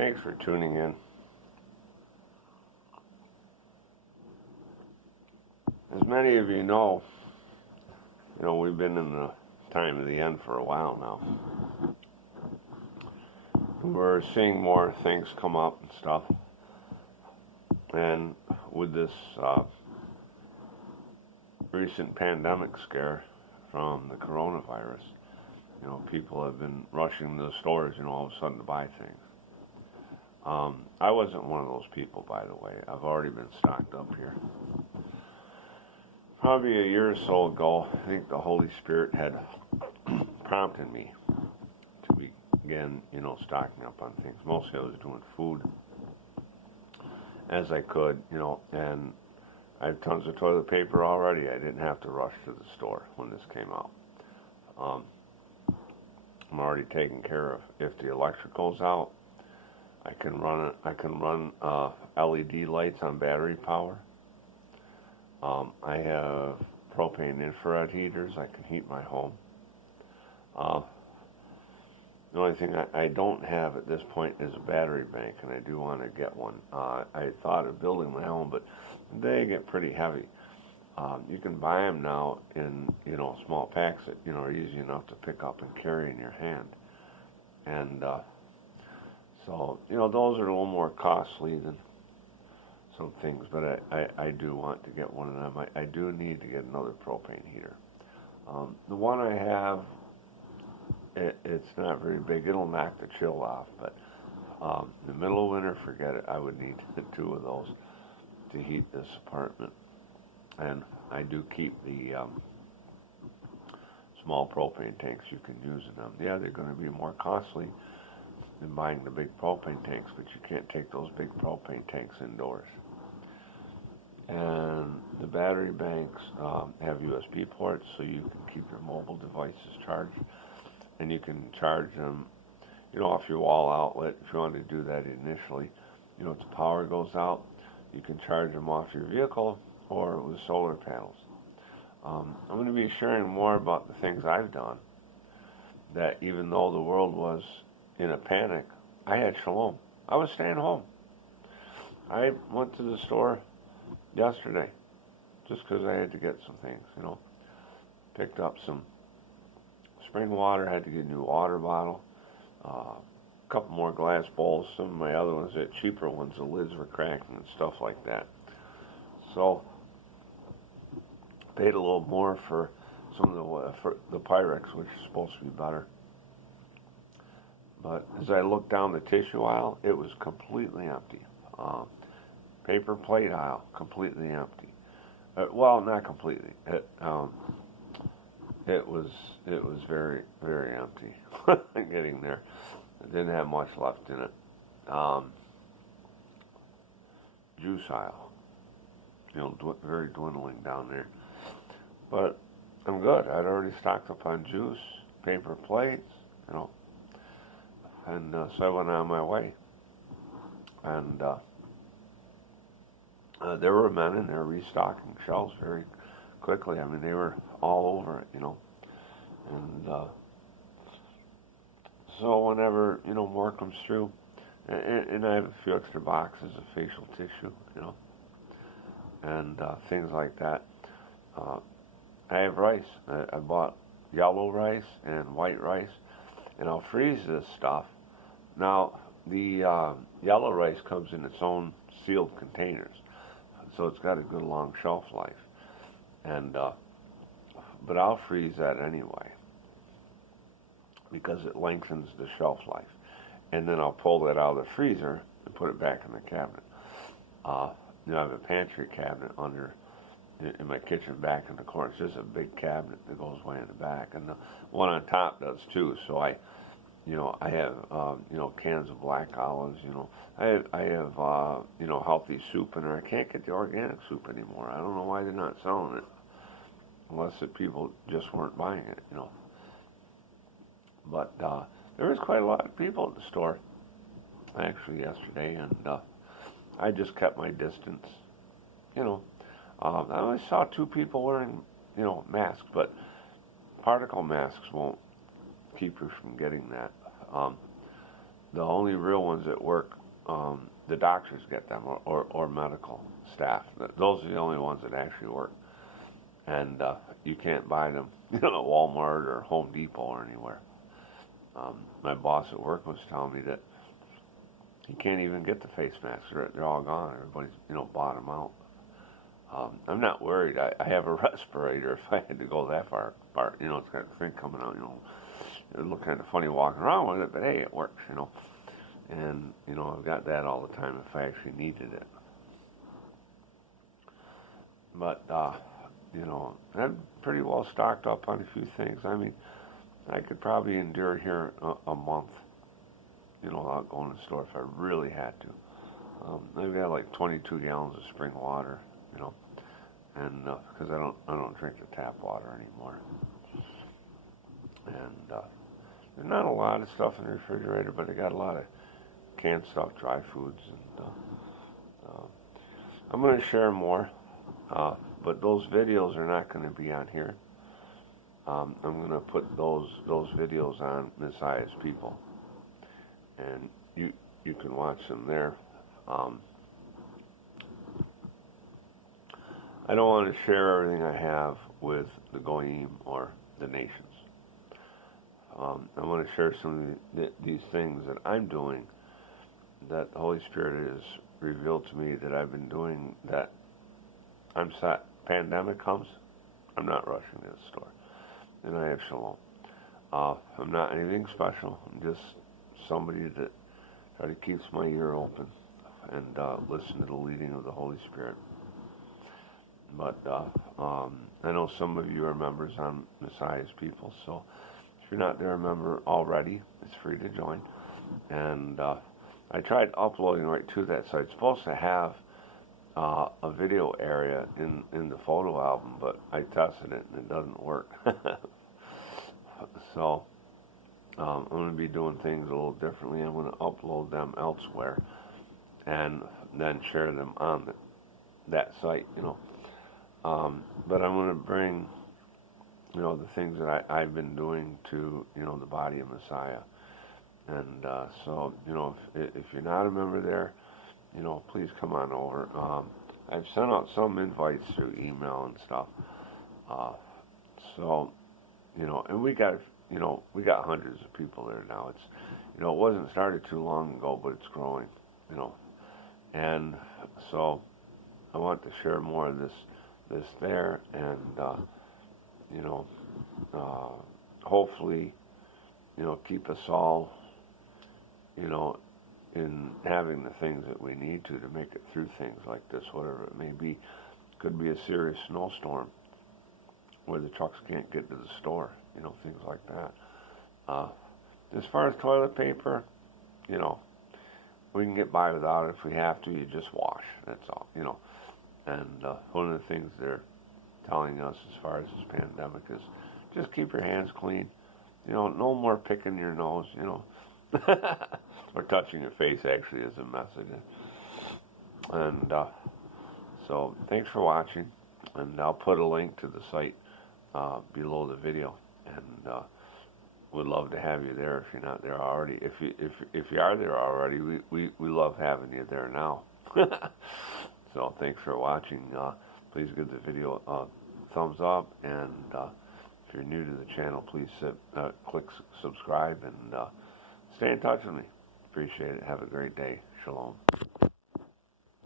Thanks for tuning in. As many of you know, we've been in the time of the end for a while now. We're seeing more things come up and stuff. And with this recent pandemic scare from the coronavirus, people have been rushing to the stores, all of a sudden to buy things. I wasn't one of those people, by the way. I've already been stocked up here. Probably a year or so ago, I think the Holy Spirit had prompted me to begin, stocking up on things. Mostly I was doing food as I could, and I have tons of toilet paper already. I didn't have to rush to the store when this came out. I'm already taken care of. If the electric goes out, I can run LED lights on battery power. I have propane infrared heaters. I can heat my home. The only thing I don't have at this point is a battery bank, and I do want to get one. I thought of building my own, but they get pretty heavy. You can buy them now in small packs that are easy enough to pick up and carry in your hand, and so those are a little more costly than some things. But I do want to get one of them. I do need to get another propane heater. The one I have, it's not very big. It'll knock the chill off, but in the middle of winter, forget it. I would need 2 of those to heat this apartment. And I do keep the small propane tanks you can use in them. Yeah, they're going to be more costly than buying the big propane tanks, but you can't take those big propane tanks indoors. And the battery banks have USB ports, so you can keep your mobile devices charged. And you can charge them, off your wall outlet. If you want to do that initially, if the power goes out, you can charge them off your vehicle or with solar panels. I'm going to be sharing more about the things I've done, that even though the world was in a panic, I had shalom. I was staying home. I went to the store yesterday just because I had to get some things, Picked up some spring water, had to get a new water bottle, a couple more glass bowls. Some of my other ones, the cheaper ones, the lids were cracking and stuff like that. So paid a little more for some of for the Pyrex, which is supposed to be better. But as I looked down the tissue aisle, it was completely empty. Paper plate aisle, completely empty. Well, not completely. It was very, very empty. Getting there, it didn't have much left in it. Juice aisle, very dwindling down there. But I'm good. I'd already stocked up on juice, paper plates, and so I went on my way. And there were men in there restocking shelves very quickly. I mean, they were all over it, And so whenever, more comes through, and I have a few extra boxes of facial tissue, and things like that. I have rice. I bought yellow rice and white rice, and I'll freeze this stuff. Now, the yellow rice comes in its own sealed containers, so it's got a good long shelf life. And but I'll freeze that anyway because it lengthens the shelf life. And then I'll pull that out of the freezer and put it back in the cabinet. I have a pantry cabinet in my kitchen back in the corner. It's just a big cabinet that goes way in the back, and the one on top does too. So I have cans of black olives. I have healthy soup in there. I can't get the organic soup anymore. I don't know why they're not selling it, unless the people just weren't buying it. But there was quite a lot of people at the store actually yesterday, and I just kept my distance. I only saw 2 people wearing masks, but particle masks won't keep you from getting that. the only real ones that work, the doctors get them, or medical staff. Those are the only ones that actually work. And you can't buy them, at Walmart or Home Depot or anywhere. My boss at work was telling me that he can't even get the face masks. They're all gone. Everybody's, bought them out. I'm not worried. I have a respirator if I had to go that far apart. It's got a thing coming out, it would look kind of funny walking around with it, but hey, it works, And, I've got that all the time if I actually needed it. But, I'm pretty well stocked up on a few things. I mean, I could probably endure here a month, without going to the store if I really had to. I've got like 22 gallons of spring water, and because I don't drink the tap water anymore. And there's not a lot of stuff in the refrigerator, but I got a lot of canned stuff, dry foods, and I'm going to share more. But those videos are not going to be on here. I'm going to put those videos on Messiah's People, and you can watch them there. I don't want to share everything I have with the Goyim or the nations. I want to share some of these things that I'm doing, that the Holy Spirit has revealed to me that I've been doing, that I'm set. Pandemic comes, I'm not rushing to the store. And I have shalom. I'm not anything special. I'm just somebody that try to keeps my ear open and listen to the leading of the Holy Spirit. But I know some of you are members on Messiah's People, so if you're not there a member already, it's free to join. And I tried uploading right to that site. It's supposed to have a video area in the photo album, but I tested it and it doesn't work. So I'm going to be doing things a little differently. I'm going to upload them elsewhere and then share them on that site, But I'm going to bring, the things that I've been doing to, the body of Messiah. And so, if you're not a member there, please come on over. I've sent out some invites through email and stuff. So, and we got hundreds of people there now. It's, it wasn't started too long ago, but it's growing, And so I want to share more of this there, and, hopefully, keep us all, in having the things that we need to make it through things like this, whatever it may be. Could be a serious snowstorm where the trucks can't get to the store, things like that. As far as toilet paper, we can get by without it if we have to. You just wash, that's all, And one of the things they're telling us as far as this pandemic is just keep your hands clean. No more picking your nose, or touching your face, actually, is a message. And so thanks for watching, and I'll put a link to the site below the video, and would love to have you there if you're not there already. If you are there already, we love having you there now. So thanks for watching. Please give the video a thumbs up, and if you're new to the channel, please click subscribe and stay in touch with me. Appreciate it. Have a great day. Shalom.